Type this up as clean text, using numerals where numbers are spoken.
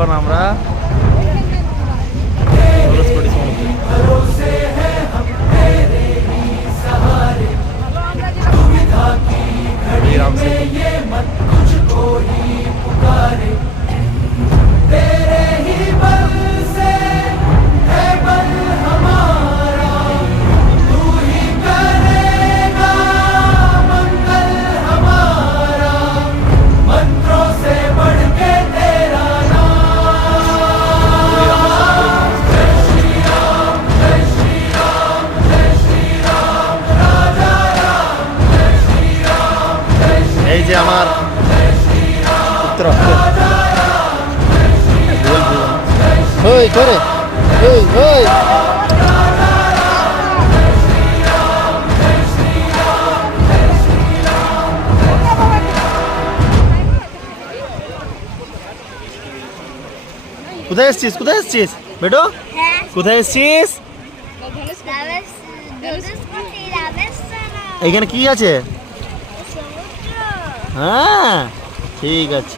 এখন আমরা ধনুষকোটি সমুদ্রে। এই রাম সেতু। এই যে আমার পুত্র ওই করে ওই ওই কোথায় এসছিস কোথায় এসছিস বেটো কোথায় এসছিস এইখানে কি আছে হ্যাঁ ঠিক আছে